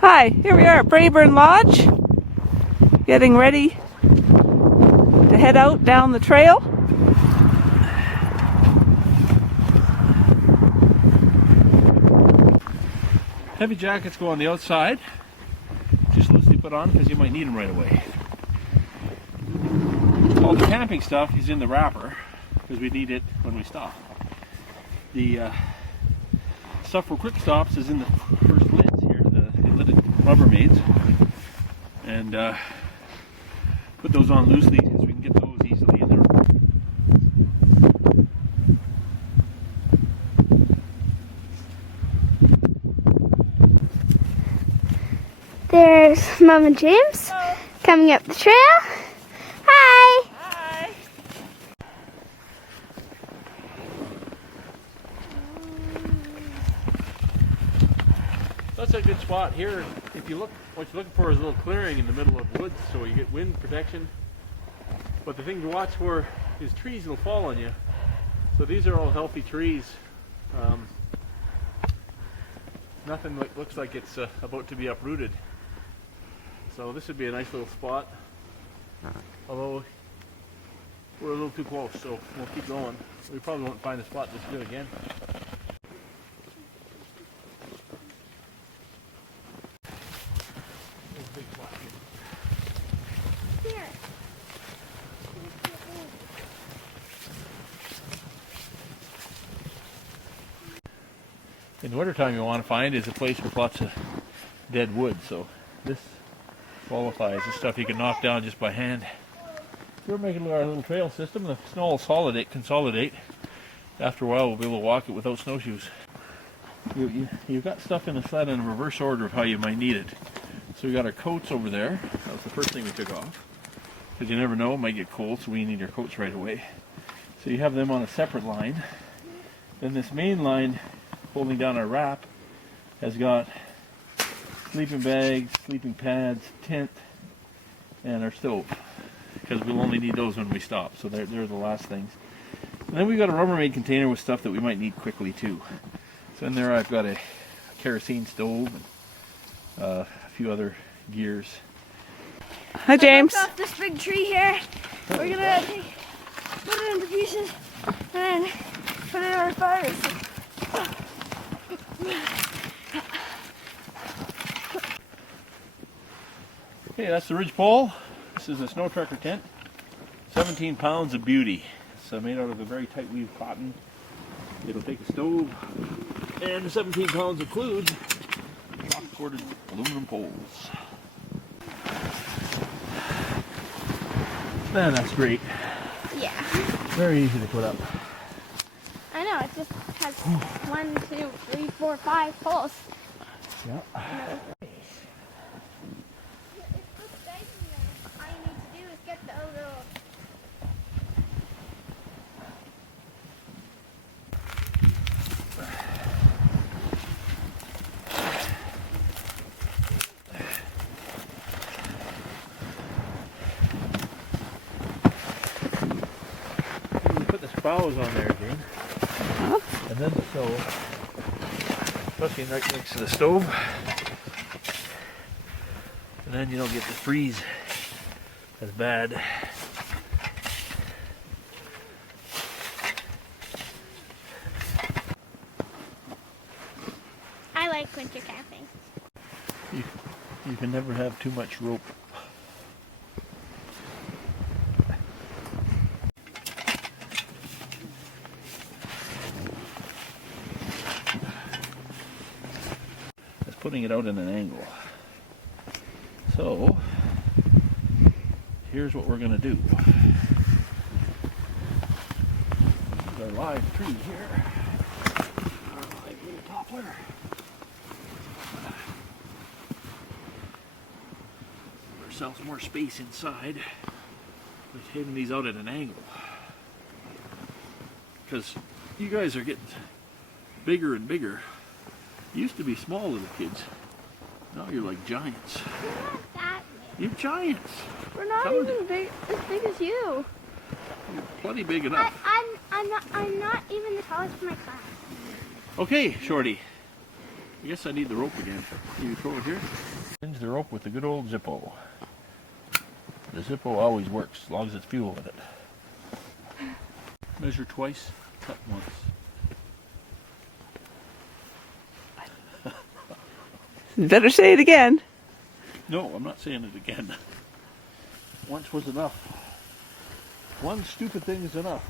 Hi, here we are at Braeburn Lodge, getting ready to head out down the trail. Heavy jackets go on the outside, just loosely put on because you might need them right away. All the camping stuff is in the wrapper because we need it when we stop. The stuff for quick stops is in the first lids here, the inletted Rubbermaids, and put those on loosely because we can get those easily in there. There's Mom and James coming up the trail. Hi! Hi! That's a good spot here. If you look, what you're looking for is a little clearing in the middle of woods so you get wind protection. But the thing to watch for is trees that'll fall on you. So these are all healthy trees. Nothing looks like it's about to be uprooted. So this would be a nice little spot. Although we're a little too close, so we'll keep going. We probably won't find a spot this good again. In the wintertime, you want to find is a place with lots of dead wood. So this qualifies. This stuff you can knock down just by hand. We're making our little trail system. The snow will consolidate. After a while, we'll be able to walk it without snowshoes. You've got stuff in the sled in a reverse order of how you might need it. So we got our coats over there. That was the first thing we took off. Because you never know, it might get cold, so we need our coats right away. So you have them on a separate line. Then this main line holding down our wrap has got sleeping bags, sleeping pads, tent, and our stove, because we'll only need those when we stop. So they're the last things. And then we've got a Rubbermaid container with stuff that we might need quickly too. So in there I've got a kerosene stove and a few other gears. Hi, James. Off this big tree here. We're gonna put it into pieces and then put it on our fires. Okay, that's the ridge pole. This is a Snowtrekker tent. 17 pounds of beauty. It's made out of a very tight weave cotton. It'll take a stove and the 17 pounds includes corded aluminum poles. Man, that's great. Yeah. Very easy to put up. I know, it just has 1, 2, 3, 4, 5 poles. Yeah. All you need to do is get the little... You put the spouts on there, Jane. And then the stove. Especially right next to the stove. And then you don't get the freeze as bad. I like winter camping. You can never have too much rope. It's putting it out in an angle. So, here's what we're going to do. There's our live tree here. Our live little poplar. Give ourselves more space inside. We're having these out at an angle. Because you guys are getting bigger and bigger. You used to be small little kids. Now you're like giants. We're not that big. You're giants. We're not Tell even as big as you. You're plenty big enough. I'm not even the tallest in my class. Okay, Shorty. I guess I need the rope again. Can you throw it here? Hinge the rope with the good old Zippo. The Zippo always works, as long as it's fuel with it. Measure twice, cut once. Better say it again. No, I'm not saying it again. Once was enough. One stupid thing is enough.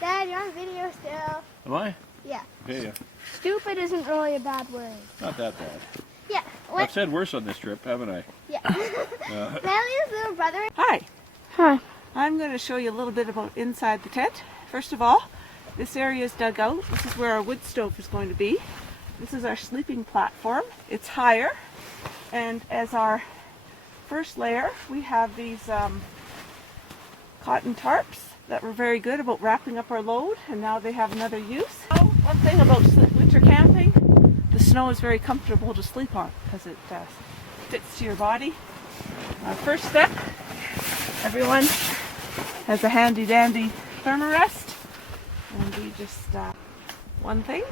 Dad, you're on video still. Am I? Yeah. Okay, Stupid isn't really a bad word. not that bad. Yeah. I've said worse on this trip, haven't I? Yeah. Natalie's little brother. Hi. Hi. I'm going to show you a little bit about inside the tent. First of all, this area is dug out. This is where our wood stove is going to be. This is our sleeping platform. It's higher, and as our first layer we have these cotton tarps that were very good about wrapping up our load, and now they have another use. Oh, one thing about winter camping, the snow is very comfortable to sleep on because it fits to your body. First step, everyone has a handy dandy thermarest, and we just one thing,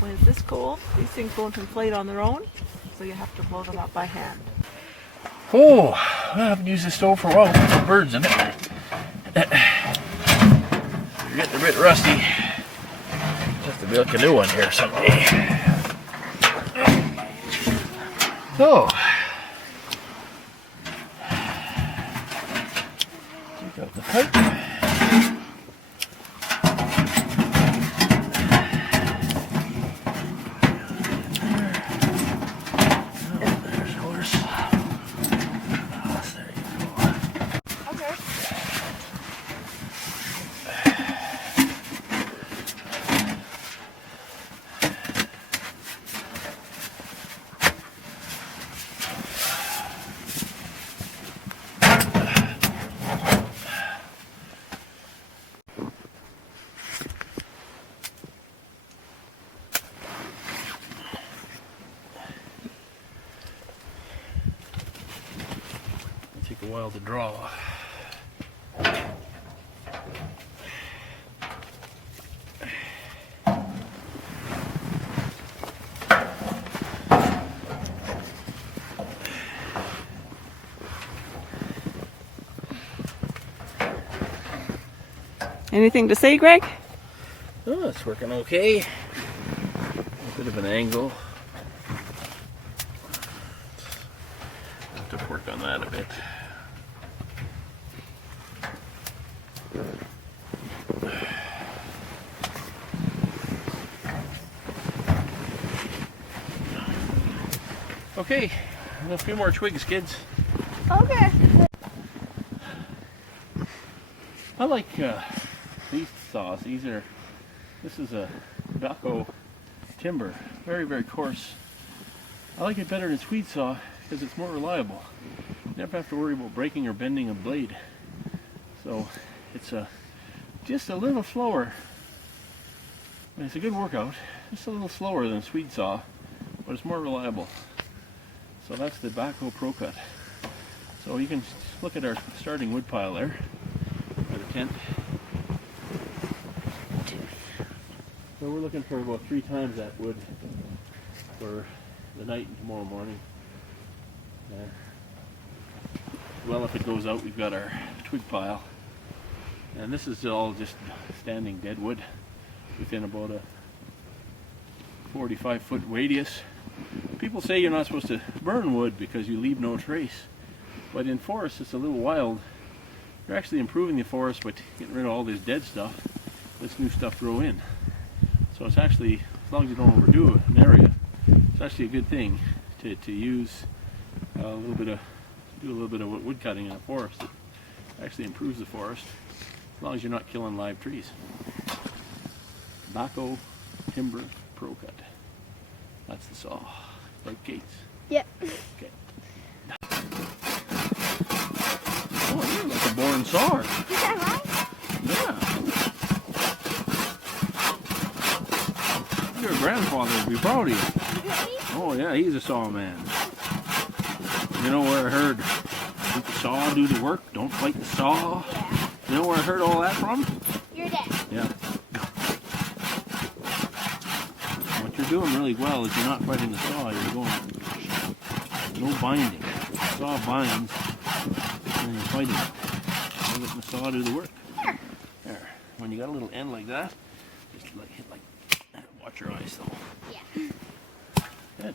when it's this cold, these things won't inflate on their own, so you have to blow them up by hand. Oh, I haven't used the stove for a while. There's some birds in it. You're getting a bit rusty. Just to build a new one here someday. So, take out the pipe. There's yours. There you go. Okay. Take a while to draw. Anything to say, Greg? Oh, it's working okay. A bit of an angle. Have to work on that a bit. Okay, a few more twigs, kids. Okay. I like these saws. This is a Baco timber, very, very coarse. I like it better than Swede saw because it's more reliable. You never have to worry about breaking or bending a blade. So it's just a little slower. It's a good workout. Just a little slower than Swede saw, but it's more reliable. So that's the Baco Pro Cut. So you can look at our starting wood pile there by the tent. So we're looking for about 3 times that wood for the night and tomorrow morning. Well, if it goes out, we've got our twig pile. And this is all just standing dead wood within about a 45-foot radius. People say you're not supposed to burn wood because you leave no trace. But in forests, it's a little wild. You're actually improving the forest by getting rid of all this dead stuff. This new stuff grow in. So it's actually, as long as you don't overdo an area, it's actually a good thing to use do a little bit of wood cutting in a forest. It actually improves the forest, as long as you're not killing live trees. Baco Timber Pro Cut. That's the saw. Like Kate's. Yep. Okay. Oh, you're like a born sawer. Is that right? Yeah. Your grandfather would be proud of you. Really? Oh yeah, he's a saw man. You know where I heard, let the saw do the work, don't fight the saw? Yeah. You know where I heard all that from? Your dad. Yeah. I want you're doing really well is you're not fighting the saw, you're going no binding. The saw binds and you're fighting it. You're letting the saw do the work. There. When you got a little end like that, just like hit like that. Watch your eyes though. Yeah. Good.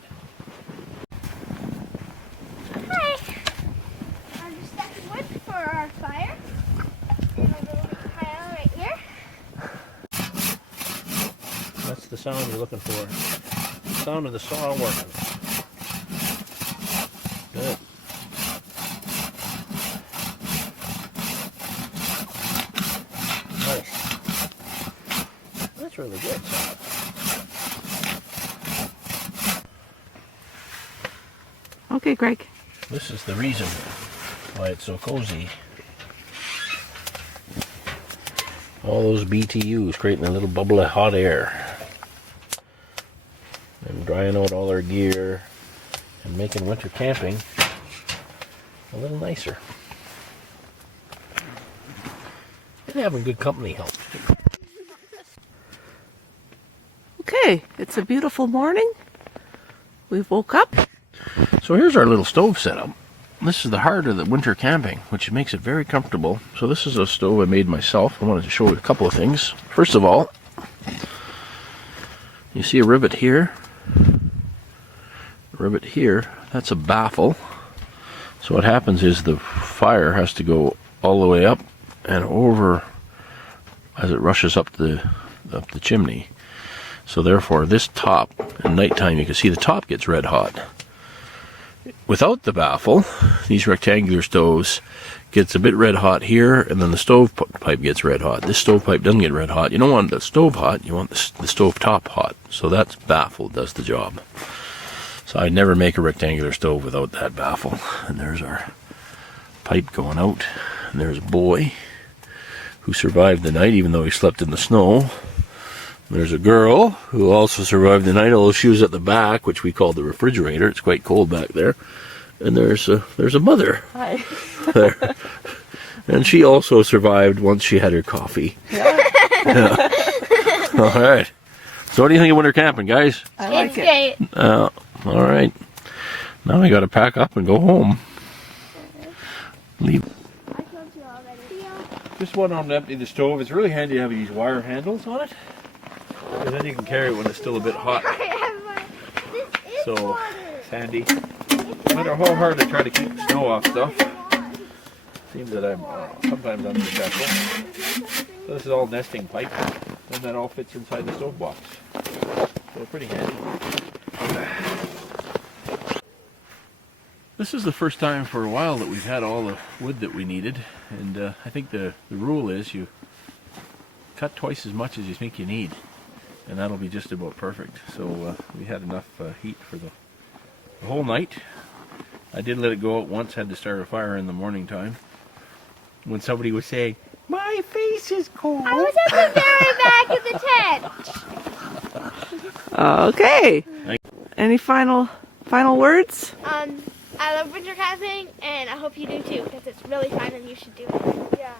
Hi. I'm just stacking wood for our fire. And a little pile right here. That's the sound you're looking for. The sound of the saw working. Good. Nice. That's really good. Okay, Greg. This is the reason why it's so cozy. All those BTUs creating a little bubble of hot air. And drying out all our gear and making winter camping a little nicer. And having good company helps too. Okay, it's a beautiful morning. We've woke up. So here's our little stove setup. This is the heart of the winter camping, which makes it very comfortable. So this is a stove I made myself. I wanted to show you a couple of things. First of all, you see a rivet here. Rivet here, that's a baffle. So what happens is the fire has to go all the way up and over as it rushes up the chimney. So therefore this top, at nighttime you can see the top gets red hot. Without the baffle, these rectangular stoves gets a bit red hot here, and then the stove pipe gets red hot. This stove pipe doesn't get red hot. You don't want the stove hot, you want the stove top hot. So that's baffle does the job. So I'd never make a rectangular stove without that baffle. And there's our pipe going out. And there's a boy who survived the night even though he slept in the snow. There's a girl who also survived the night, although she was at the back, which we call the refrigerator. It's quite cold back there. And there's a mother. Hi. There. And she also survived once she had her coffee. Yeah. Yeah. All right. So what do you think of winter camping, guys? I like It's it. great. All right. Now I got to pack up and go home. Leave. I told you already. Just one on to empty the stove. It's really handy to have these wire handles on it, because then you can carry it when it's still a bit hot. This is So water. it's handy. No matter how hard I try to keep the snow off stuff, seems that I'm sometimes unsuccessful. So this is all nesting pipe, and that all fits inside the stove box. So pretty handy. This is the first time for a while that we've had all the wood that we needed, and I think the rule is you cut twice as much as you think you need, and that'll be just about perfect. So we had enough heat for the whole night. I did let it go out once, had to start a fire in the morning time when somebody was saying, "My face is cold." I was at the very back of the tent. Okay. Any final words? I love winter camping, and I hope you do too, because it's really fun and you should do it. Yeah.